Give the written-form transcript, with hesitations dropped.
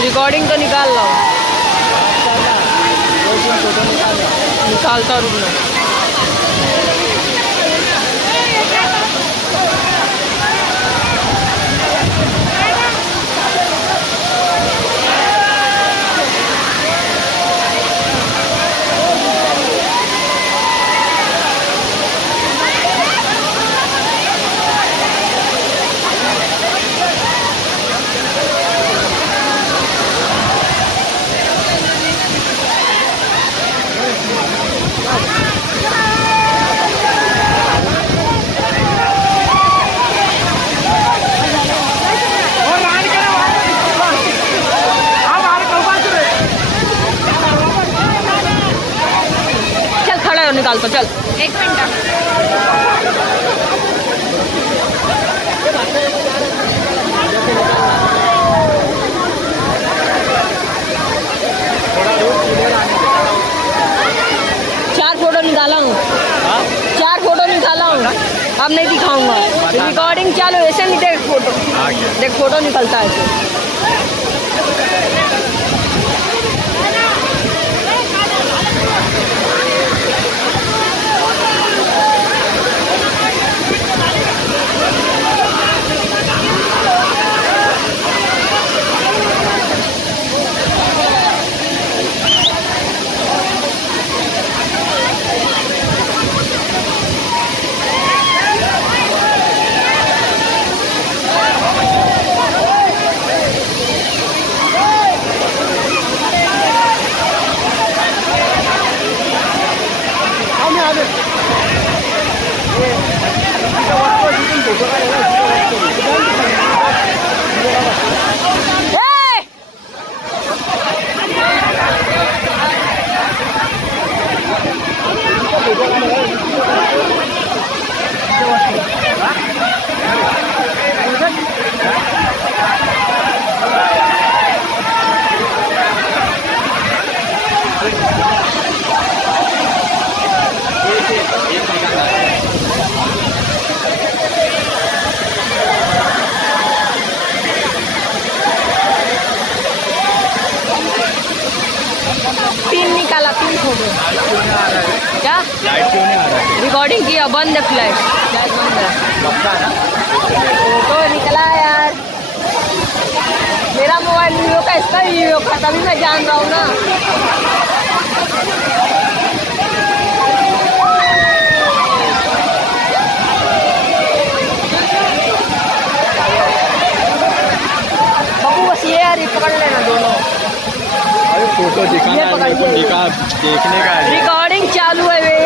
रिकॉर्डिंग तो निकाल लो, निकालता रुकना। निकाल तो चल, 1 मिनट। 4 फोटो निकाला हूँ, 4 फोटो निकाला हूँ, अब नहीं दिखाऊंगा। रिकॉर्डिंग चालू, ऐसे नहीं देख फोटो, देख फोटो निकलता है ऐसे। क्या लाइट क्यों नहीं आ रहा है? रिकॉर्डिंग किया, बंद है फ्लैश, फ्लैश बंद है। फोटो निकला यार, मेरा मोबाइल वीवो का, इसका वीवो का, तभी मैं जान रहा हूँ ना। बाबू बस ये यार, ये पकड़ लेना दोनों। अरे फोटो दिखाना है, देखने का है। रिकॉर्डिंग चालू है।